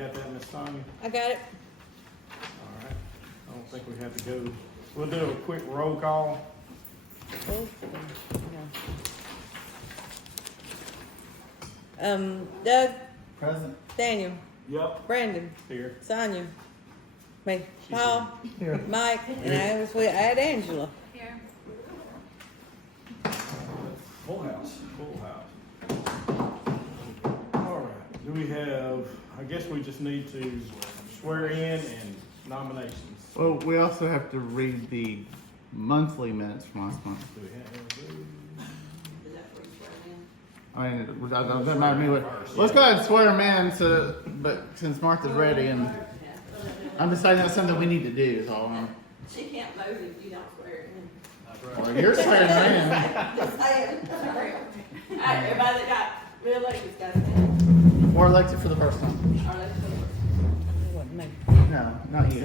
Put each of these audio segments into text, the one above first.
got that, Miss Sonia? I got it. All right. I don't think we have to go. We'll do a quick roll call. Doug, Present. Daniel, Yep. Brandon, Here. Sonia, me, Paul, Here. Mike, and I add Angela. Here. Full house. Full house. All right. Do we have, I guess we just need to swear in and nominations. Well, we also have to read the monthly minutes from last month. Do we have? Is that for you swearing in? I mean, it doesn't matter to me what. Let's go ahead and swear them in, but since Martha's ready, and I'm deciding that's something we need to do. Is all. She can't vote if you don't swear in. Well, you're swearing her in. Just saying. Sorry. All right, everybody that got reelected got to stand. We're elected for the first time. Or let's go. It wasn't me. No, not you.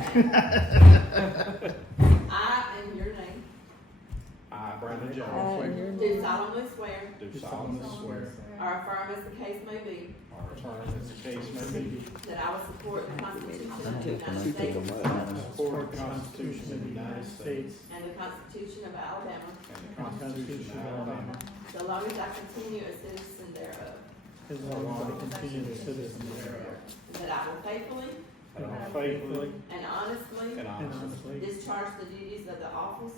I, in your name, I, Brandon I, Jones, and your do solemnly swear do solemnly swear or affirm as the case may be or affirm as the case may be, that I will support the Constitution of the United States support the Constitution of the United States and the Constitution of Alabama, and the Constitution of Alabama, so long as I continue a citizen thereof, As long as I continue a citizen thereof, that I will faithfully that I will faithfully and honestly and and honestly honestly discharge the duties of the office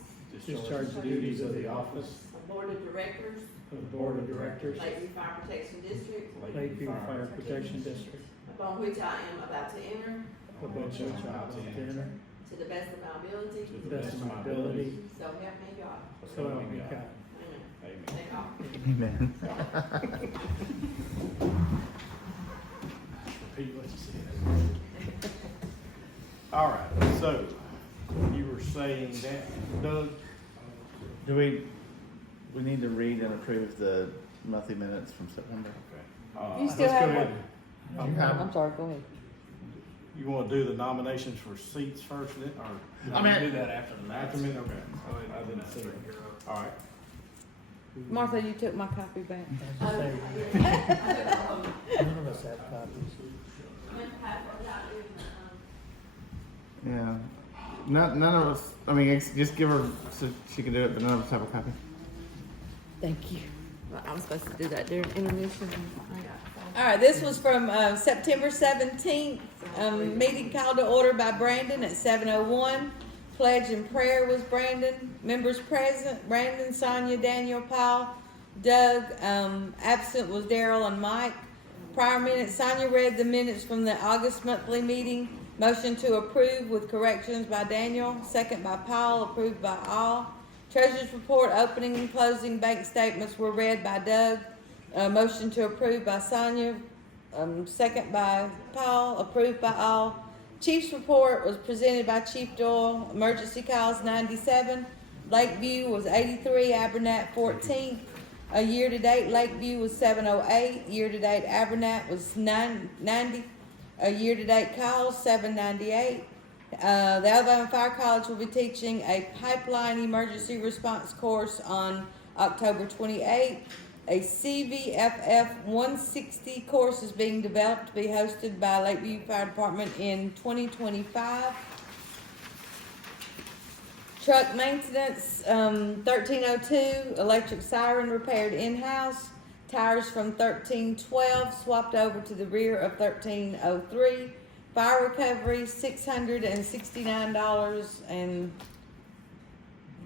discharge the duties of the office of Board of Directors, of the Board of Directors, Lakeview Fire Protection District, Lakeview Fire Protection District, upon which I am about to enter, of which I am about to enter, to the best of my ability, to to the best of my ability, so help me God. so help me God. Amen. Amen. Take off. Amen. Repeat what you said. All right, so you were saying that, Doug? Do we need to read and approve the monthly minutes from September? Okay. You still let's go have ahead. You have- I'm sorry, go ahead. You wanna do the nominations for seats first, then, or? I mean- Do that after the after minute, okay. I didn't see it. All right. Martha, you took my copy back. As I say, none of us have copies. Yeah. None of us. I mean, just give her so she can do it, but none of us have a copy. Thank you. I'm supposed to do that during intermission. All right, this was from September 17th. Meeting called to order by Brandon at 7:01. Pledge and prayer was Brandon. Members present, Brandon, Sonia, Daniel, Paul, Doug. Absent was Daryl and Mike. Prior minutes, Sonia read the minutes from the August monthly meeting. Motion to approve with corrections by Daniel, second by Paul, approved by all. Treasurer's report, opening and closing bank statements were read by Doug. Motion to approve by Sonia, second by Paul, approved by all. Chief's report was presented by Chief Doyle. Emergency calls 97. Lakeview was 83, Abernat 14. Year-to-date, Lakeview was 708. Year-to-date, Abernat was 90. Year-to-date calls, 798. The Alabama Fire College will be teaching a pipeline emergency response course on October 28th. A CVFF 160 course is being developed to be hosted by Lakeview Fire Department in 2025. Truck maintenance, 1302, electric siren repaired in-house. Tires from 1312 swapped over to the rear of 1303. Fire recovery, $669, and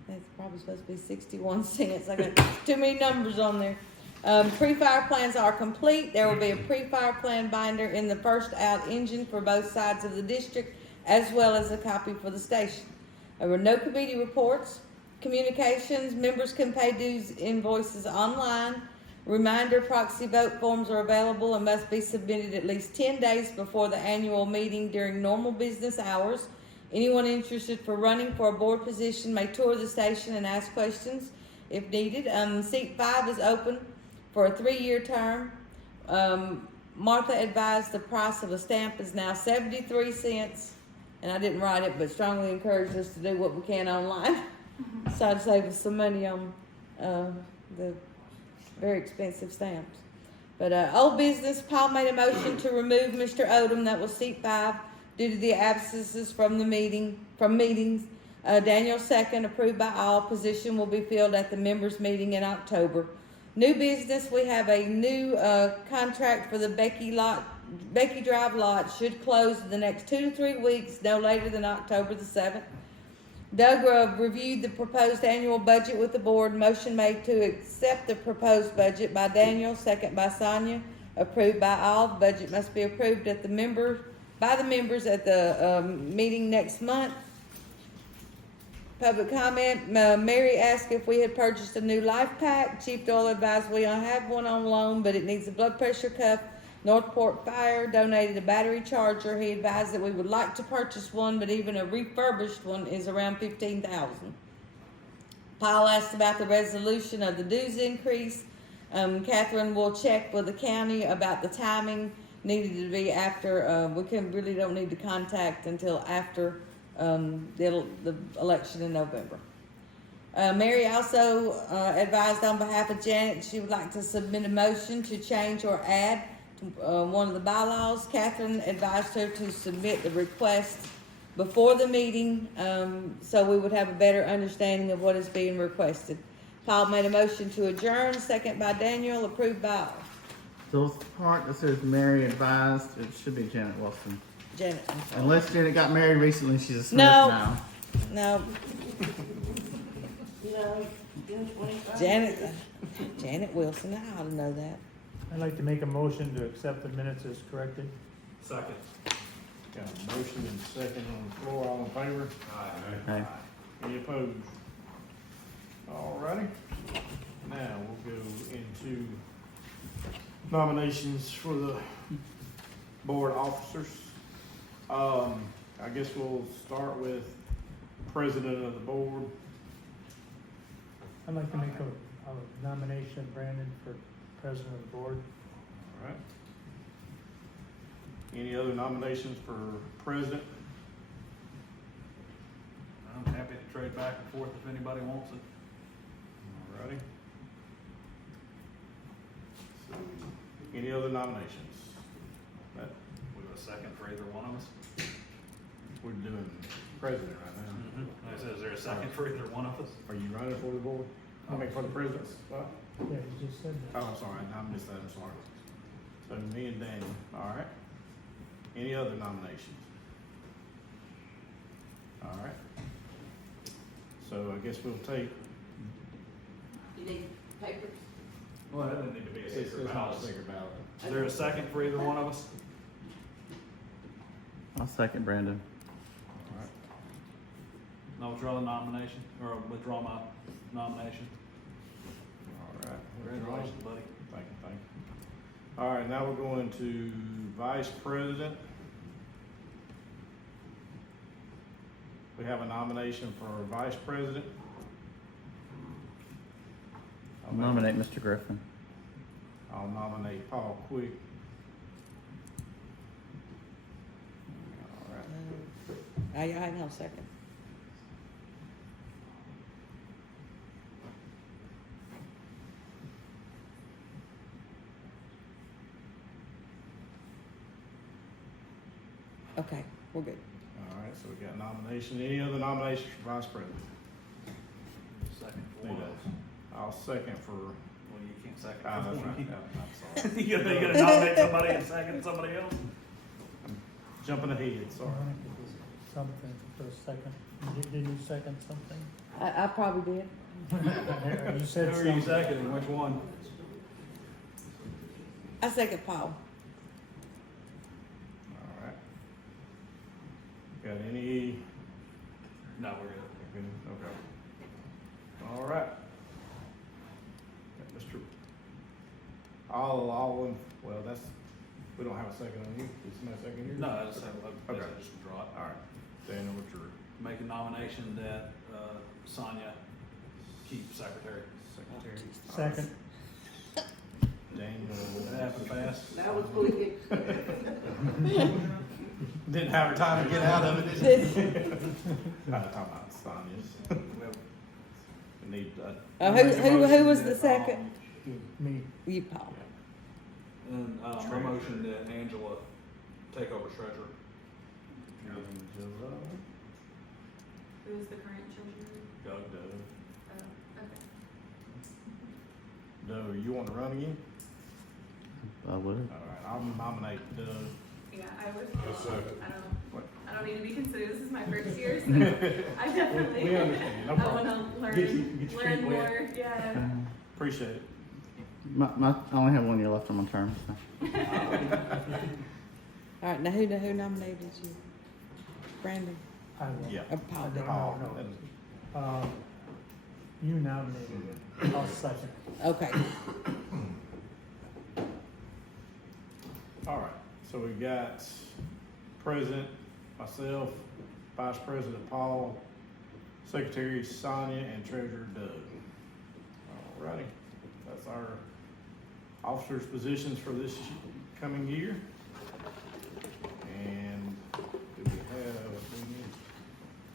that's probably supposed to be 61 cents. I got too many numbers on there. Pre-fire plans are complete. There will be a pre-fire plan binder in the first out engine for both sides of the district, as well as a copy for the station. There were no committee reports. Communications, members can pay dues invoices online. Reminder proxy vote forms are available and must be submitted at least 10 days before the annual meeting during normal business hours. Anyone interested for running for a board position may tour the station and ask questions if needed. Seat 5 is open for a 3-year term. Martha advised the price of a stamp is now 73 cents, and I didn't write it, but strongly encouraged us to do what we can online. So I'd save us some money on the very expensive stamps. But, old business, Paul made a motion to remove Mr. Odom, that was seat 5, due to the absences from meetings. Daniel second, approved by all, position will be filled at the members' meeting in October. New business, we have a new, contract for the Becky Drive lot, should close in the next 2 to 3 weeks, no later than October the 7th. Doug reviewed the proposed annual budget with the board. Motion made to accept the proposed budget by Daniel, second by Sonia, approved by all. The budget must be approved by the members at the meeting next month. Public comment. Mary asked if we had purchased a new life pack. Chief Doyle advised we don't have one on loan, but it needs a blood pressure cuff. Northport Fire donated a battery charger. He advised that we would like to purchase one, but even a refurbished one is around $15,000. Paul asked about the resolution of the dues increase. Catherine will check with the county about the timing. Needed to be after, really don't need to contact until after the election in November. Mary also advised on behalf of Janet she would like to submit a motion to change or add one of the bylaws. Catherine advised her to submit the request before the meeting, so we would have a better understanding of what is being requested. Paul made a motion to adjourn, second by Daniel, approved by all. So the part that says Mary advised, it should be Janet Wilson. Janet. I'm sorry. Unless Janet got married recently, she's a Smith No. now. No, No, June 25th. Janet Wilson, I ought to know that. I'd like to make a motion to accept the minutes as corrected. Second. Got a motion and second on the floor, all in favor? Aye. Any opposed? Alrighty, now we'll go into nominations for the board officers. I guess we'll start with president of the board. I'd like to make a nomination of Brandon for president of the board. Alright. Any other nominations for president? I'm happy to trade back and forth if anybody wants it. Alrighty. So, any other nominations? That, We got a second for either one of us. we're doing president right now. Is there a second for either one of us? Are you running for the board? I mean, for the president's spot? Yeah, you just said that. Oh, I'm sorry, I missed that, I'm sorry. So me and Daniel, alright. Any other nominations? Alright. So I guess we'll take. You need papers? Well, that doesn't need to be a It's secret not ballot. a secret ballot. Is there a second for either one of us? I'll second Brandon. Alright. No, withdraw the nomination, or withdraw my nomination. Alright. Congratulations, buddy. Thank you. Alright, now we're going to vice president. We have a nomination for vice president. I'll nominate Mr. Griffin. I'll nominate Paul Quick. Alright. I know, second. Okay, we're good. Alright, so we got nomination. Any other nominations for vice president? Second for Need one of a- us. I'll second for, Well, you can't second. ah, that's for right. one. Yeah, I'm sorry. You gotta nominate somebody and second somebody else? Jumping ahead, sorry. Something for a second. Did you second something? I probably did. You said Who are you something. seconding, which one? I second Paul. Alright. Got any? No, we're good. Okay. Alright. Got Mr. All in, well, that's, we don't have a second on you. Is somebody second you? No, I just, I Okay. just withdraw it. Alright. Daniel withdrew. Make a nomination that Sonia keep secretary. Secretary. Second. That Daniel. happened fast. That was quick. Didn't have her time to get out of it, did she? I'm talking about Sonia's. We need, Who was the second? Me. You, Paul. And, my motion that Angela take over treasurer. Angela, Who's the current treasurer? Doug, Oh, okay. Doug, you want to run again? I would. All right, I'll nominate Doug. Yeah, I would. What? I don't need to be considered, this is my first year, so I definitely. We understand, no I problem. wanna Get your feet learn wet. more, yeah. Appreciate it. I only have 1 year left on my term. So. All right, now who nominated you? Brandon? I will. Yeah. Paul did. No. You nominated it. I'll second. Okay. All right, so we got President, myself, Vice President Paul, Secretary Sonia, and Treasurer Doug. All righty, that's our officers' positions for this coming year. And do we have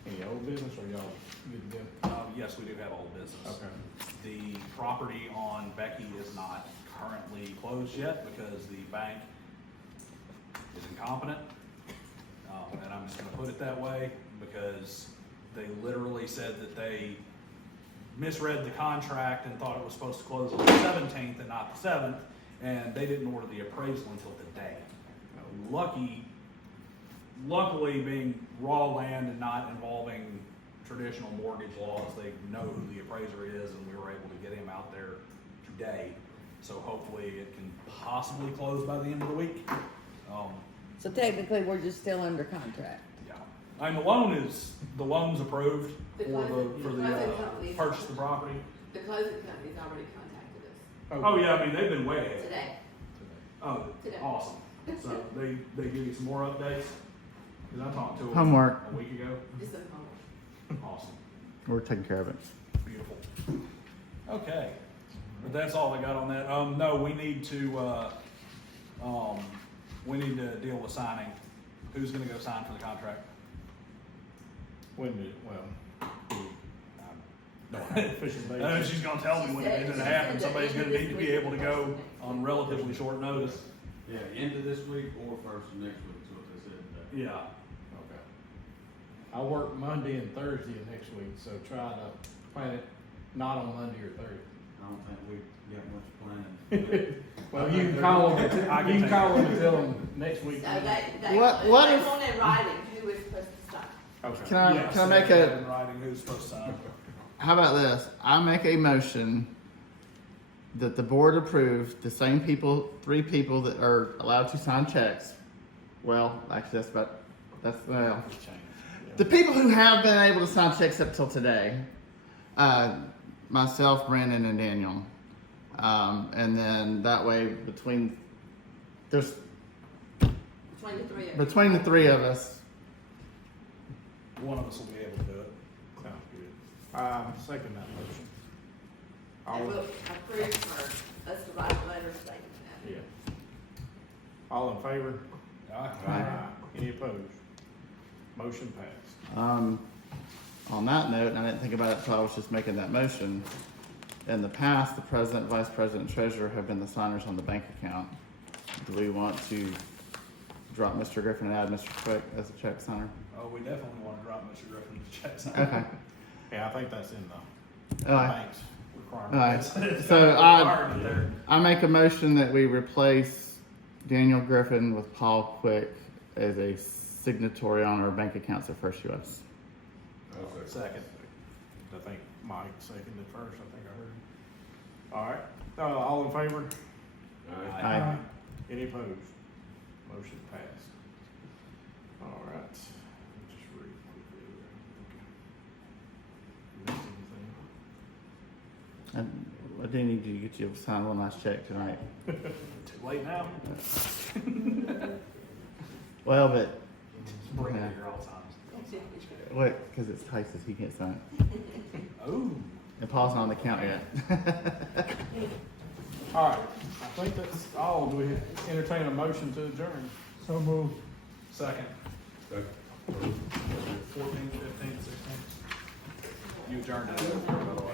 any old business, or y'all good to go? Yes, we do have old business. Okay. The property on Becky is not currently closed yet because the bank is incompetent. And I'm just gonna put it that way because they literally said that they misread the contract and thought it was supposed to close on the 17th and not the 7th, and they didn't order the appraisal until today. Luckily, being raw land and not involving traditional mortgage laws, they know who the appraiser is, and we were able to get him out there today. So hopefully it can possibly close by the end of the week. So technically, we're just still under contract. Yeah, I mean, the loan's approved The for closing company's purchase of the property. The closing company's already contacted us Oh, yeah, I mean, they've been way ahead. today. Oh, Today. awesome. So they give you some more updates? Cause I talked to them Homework. a week ago. Just a moment. Awesome, We're taking care of it. beautiful. Okay, but that's all I got on that. No, we need to deal with signing. Who's gonna go sign for the contract? When did, well, don't have official dates. She's gonna tell me when it's gonna happen. Somebody's gonna need to be able to go on relatively short notice. Yeah, end of this week or first of next week is what they said today. Yeah. Okay. I work Monday and Thursday of next week, so try to plan it not on Monday or Thursday. I don't think we got much planned. Well, you can call them, you can call them and tell them next week. So they What want if- in writing who is supposed to sign. Okay. Can I Yes, can I make in a? writing who's supposed to sign? How about this? I make a motion that the board approve the same people, 3 people that are allowed to sign checks. Well, actually, well. The people who have been able to sign checks up till today, myself, Brandon, and Daniel. And then that way between Between the 3 of you. us, One of us will be able to do it. Sounds good. Second that motion. And we'll approve for us to write a letter stating that. Yeah. All in favor? Aye. Any opposed? Motion passed. on that note, and I didn't think about it until I was just making that motion. In the past, the president, vice president, and treasurer have been the signers on the bank account. Do we want to drop Mr. Griffin and add Mr. Quick as a check signer? Oh, we definitely want to drop Mr. Griffin's check sign. Okay. Yeah, I think that's in the All right. bank's All requirement. right. So I make a motion that we replace Daniel Griffin with Paul Quick as a signatory on our bank accounts at First US. Second. I think Mike seconded first, I think I heard. All right, all in favor? Aye. Any opposed? Motion passed. All right. Just read quickly. Missed anything? And I do need to get you to sign one last check tonight. Too late now. Well, but Just bring it here all the time. what? Because it's Tice's, he can't sign it. Oh. And Paul's not on the count yet. All right, I think that's all. Do we entertain a motion to adjourn? So moved. Second. 14, 15, 16. You adjourned it. By the way.